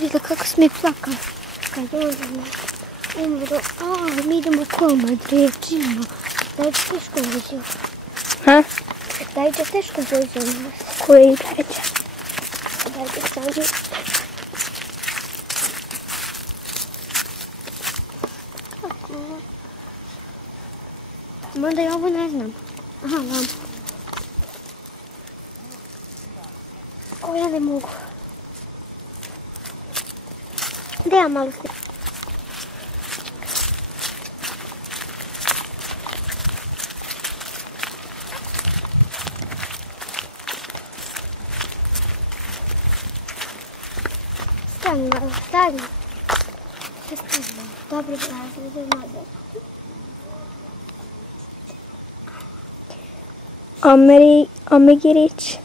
Vidite kako smo mi plakali kad dođemo umro. Mi idemo komad rečima. Daj će teško dođemo. Ha? Daj će teško dođemo. Koji dajće? Daj će sami. Kako? Mada ja ovo ne znam. Aha, vam. Ovo ja ne mogu. Da ja malo snijem. Stani malo, stani. Dobro, idem nazad. Amegirić.